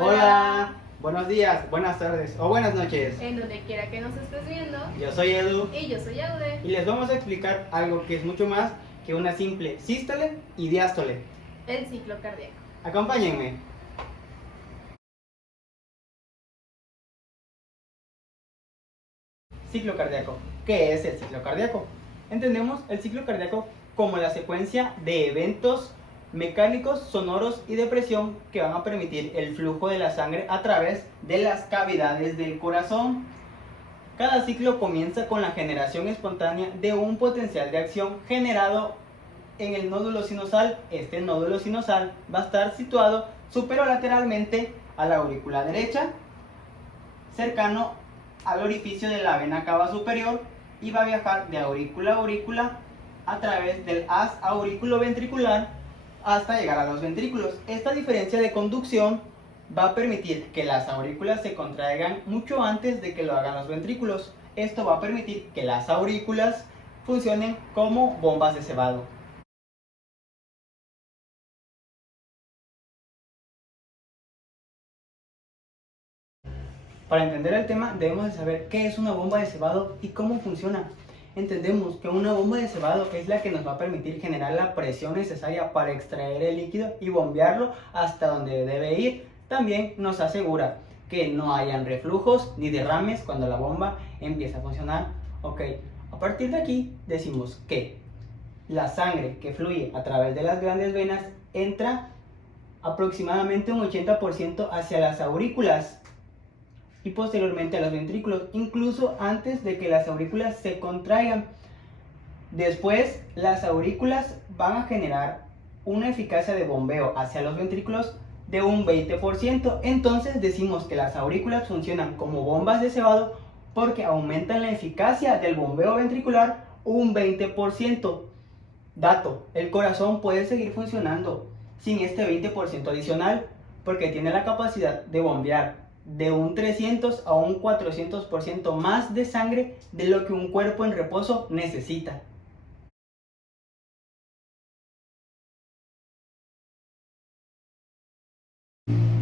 Hola, buenos días, buenas tardes o buenas noches. En donde quiera que nos estés viendo. Yo soy Edu Y yo soy Aude. y les vamos a explicar algo que es mucho más que una simple sístole y diástole. El ciclo cardíaco. Acompáñenme. Ciclo cardíaco. ¿Qué es el ciclo cardíaco? Entendemos el ciclo cardíaco como la secuencia de eventos mecánicos, sonoros y de presión que van a permitir el flujo de la sangre a través de las cavidades del corazón. Cada ciclo comienza con la generación espontánea de un potencial de acción generado en el nódulo sinusal. Este nódulo sinusal va a estar situado superolateralmente a la aurícula derecha, cercano al orificio de la vena cava superior, y va a viajar de aurícula a aurícula a través del haz auriculoventricular hasta llegar a los ventrículos. Esta diferencia de conducción va a permitir que las aurículas se contraigan mucho antes de que lo hagan los ventrículos. Esto va a permitir que las aurículas funcionen como bombas de cebado. Para entender el tema debemos de saber qué es una bomba de cebado y cómo funciona. Entendemos que una bomba de cebado es la que nos va a permitir generar la presión necesaria para extraer el líquido y bombearlo hasta donde debe ir. También nos asegura que no hayan reflujos ni derrames cuando la bomba empieza a funcionar. Ok, a partir de aquí decimos que la sangre que fluye a través de las grandes venas entra aproximadamente un 80% hacia las aurículas y posteriormente a los ventrículos, incluso antes de que las aurículas se contraigan. Después, las aurículas van a generar una eficacia de bombeo hacia los ventrículos de un 20%. Entonces decimos que las aurículas funcionan como bombas de cebado porque aumentan la eficacia del bombeo ventricular un 20%. Dato, el corazón puede seguir funcionando sin este 20% adicional porque tiene la capacidad de bombear de un 300 a un 400% más de sangre de lo que un cuerpo en reposo necesita.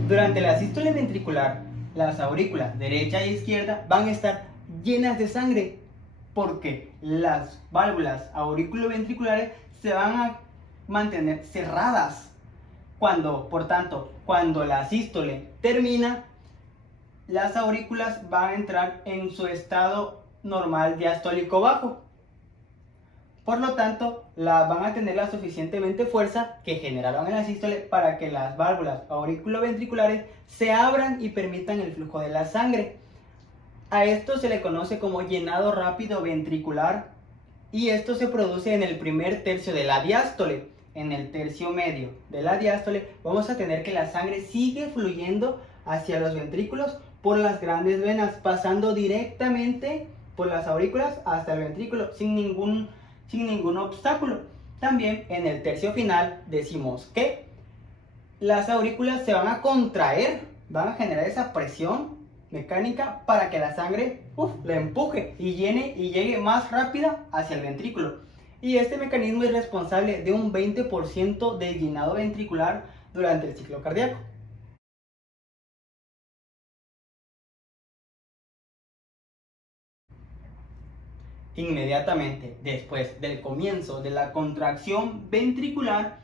Durante la sístole ventricular, las aurículas derecha e izquierda van a estar llenas de sangre porque las válvulas auriculoventriculares se van a mantener cerradas. Por tanto, cuando la sístole termina, las aurículas van a entrar en su estado normal diastólico bajo. Por lo tanto, van a tener la suficientemente fuerza que generaron en la sístole para que las válvulas auriculoventriculares se abran y permitan el flujo de la sangre. A esto se le conoce como llenado rápido ventricular y esto se produce en el primer tercio de la diástole. En el tercio medio de la diástole vamos a tener que la sangre sigue fluyendo hacia los ventrículos por las grandes venas, pasando directamente por las aurículas hasta el ventrículo sin ningún obstáculo. También en el tercio final decimos que las aurículas se van a contraer, van a generar esa presión mecánica para que la sangre la empuje y llegue más rápida hacia el ventrículo. Y este mecanismo es responsable de un 20% de llenado ventricular durante el ciclo cardíaco. Inmediatamente después del comienzo de la contracción ventricular,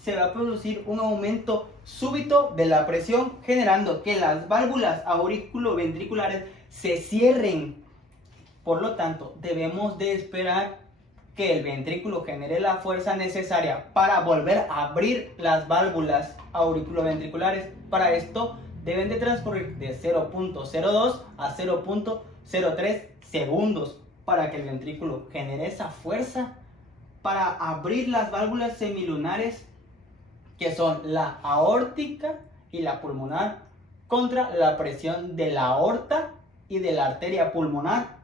se va a producir un aumento súbito de la presión, generando que las válvulas auriculoventriculares se cierren. Por lo tanto, debemos de esperar que el ventrículo genere la fuerza necesaria para volver a abrir las válvulas auriculoventriculares. Para esto deben de transcurrir de 0.02 a 0.03 segundos para que el ventrículo genere esa fuerza para abrir las válvulas semilunares, que son la aórtica y la pulmonar, contra la presión de la aorta y de la arteria pulmonar.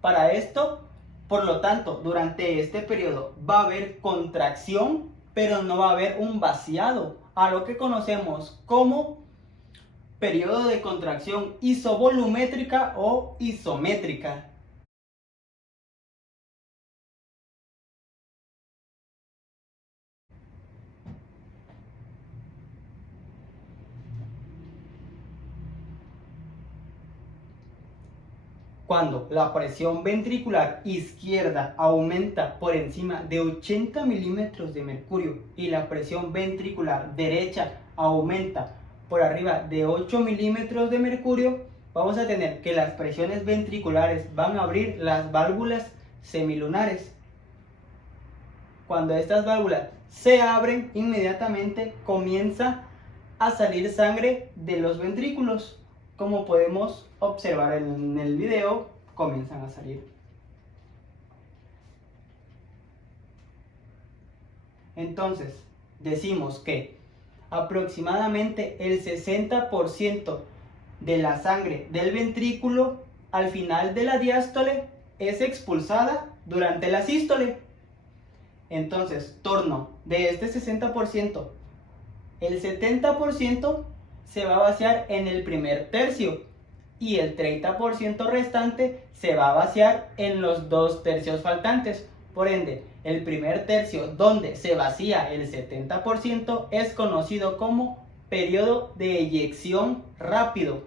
Para esto, por lo tanto, durante este periodo va a haber contracción, pero no va a haber un vaciado, a lo que conocemos como periodo de contracción isovolumétrica o isométrica. Cuando la presión ventricular izquierda aumenta por encima de 80 milímetros de mercurio y la presión ventricular derecha aumenta por arriba de 8 milímetros de mercurio, vamos a tener que las presiones ventriculares van a abrir las válvulas semilunares. Cuando estas válvulas se abren, inmediatamente comienza a salir sangre de los ventrículos. Como podemos observar en el video, comienzan a salir. Entonces, decimos que aproximadamente el 60% de la sangre del ventrículo al final de la diástole es expulsada durante la sístole. Entonces, torno de este 60%, el 70% se va a vaciar en el primer tercio y el 30% restante se va a vaciar en los 2 tercios faltantes. Por ende, el primer tercio donde se vacía el 70% es conocido como periodo de eyección rápido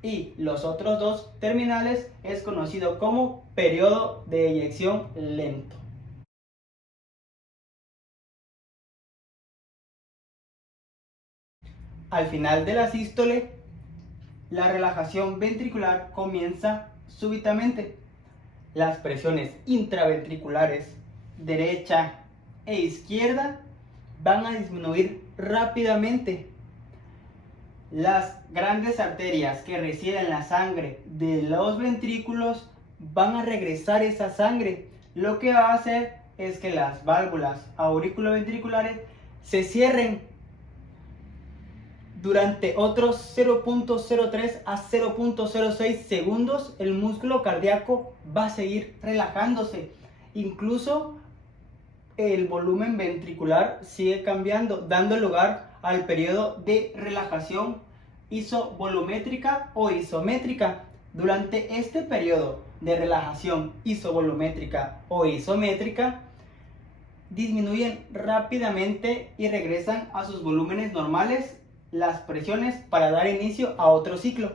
y los otros 2 terminales es conocido como periodo de eyección lento. Al final de la sístole, la relajación ventricular comienza súbitamente. Las presiones intraventriculares derecha e izquierda van a disminuir rápidamente. Las grandes arterias que reciben la sangre de los ventrículos van a regresar esa sangre. Lo que va a hacer es que las válvulas auriculoventriculares se cierren. Durante otros 0.03 a 0.06 segundos, el músculo cardíaco va a seguir relajándose. Incluso el volumen ventricular sigue cambiando, dando lugar al periodo de relajación isovolumétrica o isométrica. Durante este periodo de relajación isovolumétrica o isométrica, disminuyen rápidamente y regresan a sus volúmenes normales las presiones para dar inicio a otro ciclo.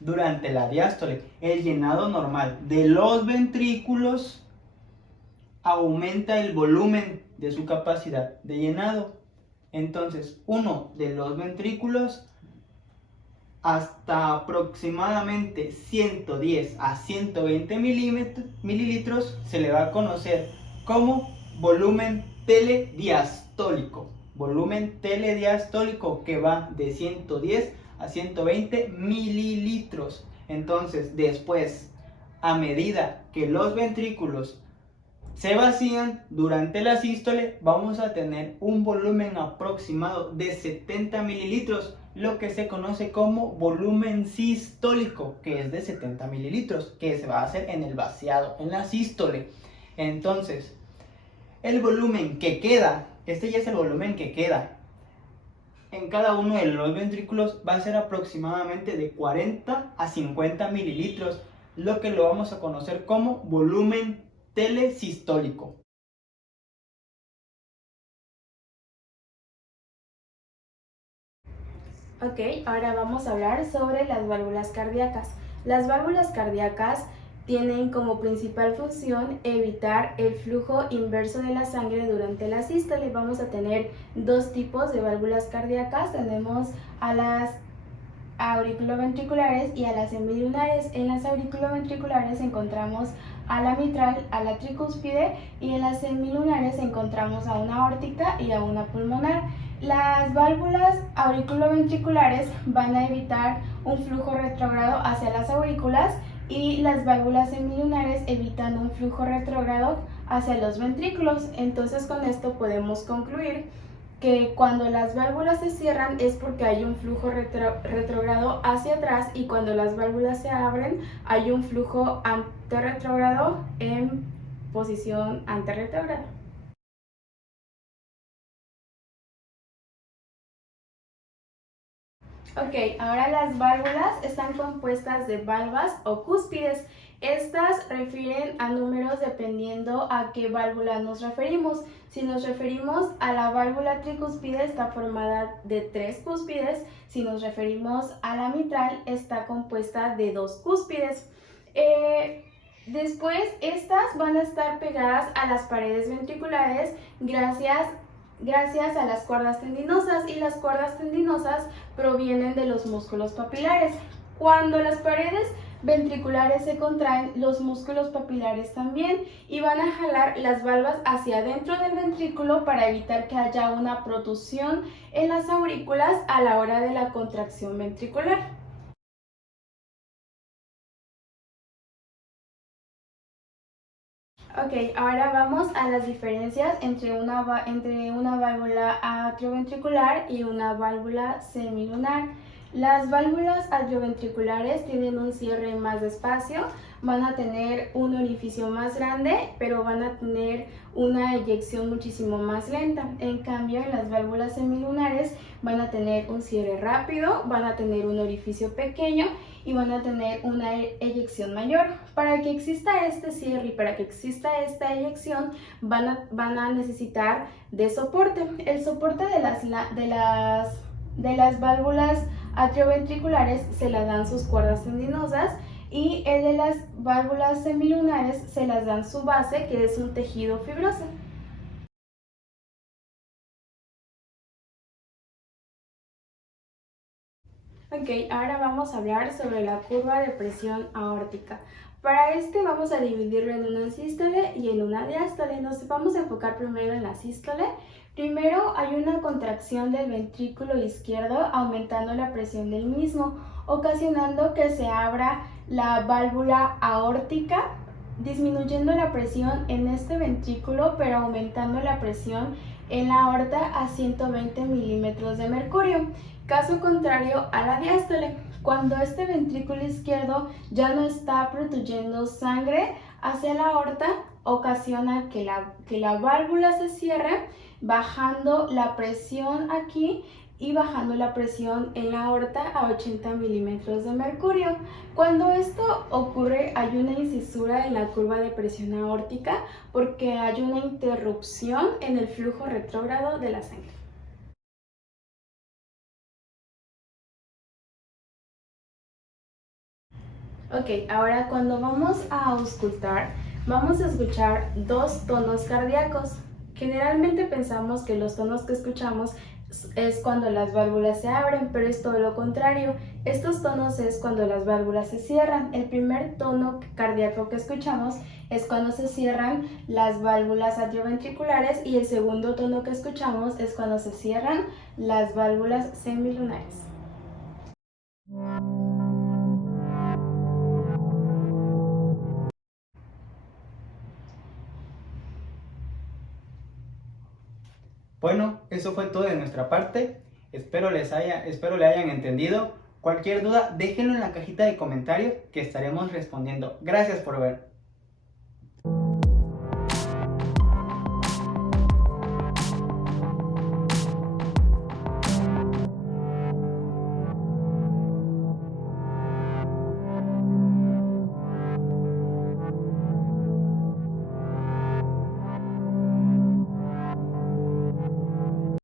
Durante la diástole, el llenado normal de los ventrículos aumenta el volumen de su capacidad de llenado. Entonces, uno de los ventrículos hasta aproximadamente 110 a 120 mililitros se le va a conocer como volumen telediastólico. Volumen telediastólico que va de 110 a 120 mililitros. Entonces, después, a medida que los ventrículos se vacían durante la sístole, vamos a tener un volumen aproximado de 70 mililitros, lo que se conoce como volumen sistólico, que es de 70 mililitros, que se va a hacer en el vaciado, en la sístole. Entonces, el volumen que queda, este ya es el volumen que queda en cada uno de los ventrículos, va a ser aproximadamente de 40 a 50 mililitros, lo que lo vamos a conocer como volumen telesistólico. Ok, ahora vamos a hablar sobre las válvulas cardíacas. Las válvulas cardíacas tienen como principal función evitar el flujo inverso de la sangre durante la sístole. Vamos a tener 2 tipos de válvulas cardíacas. Tenemos a las auriculoventriculares y a las semilunares. En las auriculoventriculares encontramos a la mitral, a la tricúspide, y en las semilunares encontramos a una aórtica y a una pulmonar. Las válvulas auriculoventriculares van a evitar un flujo retrógrado hacia las aurículas y las válvulas semilunares evitan un flujo retrógrado hacia los ventrículos. Entonces, con esto podemos concluir que cuando las válvulas se cierran es porque hay un flujo retrógrado hacia atrás, y cuando las válvulas se abren hay un flujo anterretrógrado en posición anterretrógrada. Ok, ahora las válvulas están compuestas de valvas o cúspides. Estas refieren a números dependiendo a qué válvula nos referimos. Si nos referimos a la válvula tricúspide, está formada de 3 cúspides. Si nos referimos a la mitral, está compuesta de 2 cúspides. Después, estas van a estar pegadas a las paredes ventriculares gracias a las cuerdas tendinosas, y las cuerdas tendinosas provienen de los músculos papilares. Cuando las paredes ventriculares se contraen, los músculos papilares también, y van a jalar las valvas hacia adentro del ventrículo para evitar que haya una protusión en las aurículas a la hora de la contracción ventricular. Ok, ahora vamos a las diferencias entre una válvula atrioventricular y una válvula semilunar. Las válvulas atrioventriculares tienen un cierre más despacio, van a tener un orificio más grande, pero van a tener una eyección muchísimo más lenta. En cambio, en las válvulas semilunares van a tener un cierre rápido, van a tener un orificio pequeño y van a tener una eyección mayor. Para que exista este cierre y para que exista esta eyección, van a necesitar de soporte. El soporte de las válvulas atrioventriculares se las dan sus cuerdas tendinosas, y el de las válvulas semilunares se las dan su base, que es un tejido fibroso. Ok, ahora vamos a hablar sobre la curva de presión aórtica. Para este vamos a dividirlo en una sístole y en una diástole. Nos vamos a enfocar primero en la sístole. Primero hay una contracción del ventrículo izquierdo, aumentando la presión del mismo, ocasionando que se abra la válvula aórtica, disminuyendo la presión en este ventrículo, pero aumentando la presión en la aorta a 120 milímetros de mercurio. Caso contrario a la diástole, cuando este ventrículo izquierdo ya no está protuyendo sangre hacia la aorta, ocasiona que la válvula se cierre, bajando la presión aquí y bajando la presión en la aorta a 80 milímetros de mercurio. Cuando esto ocurre, hay una incisura en la curva de presión aórtica porque hay una interrupción en el flujo retrógrado de la sangre. Ok, ahora cuando vamos a auscultar, vamos a escuchar 2 tonos cardíacos. Generalmente pensamos que los tonos que escuchamos es cuando las válvulas se abren, pero es todo lo contrario. Estos tonos es cuando las válvulas se cierran. El primer tono cardíaco que escuchamos es cuando se cierran las válvulas atrioventriculares, y el segundo tono que escuchamos es cuando se cierran las válvulas semilunares. Bueno, eso fue todo de nuestra parte. Espero le hayan entendido. Cualquier duda, déjenlo en la cajita de comentarios que estaremos respondiendo. Gracias por ver.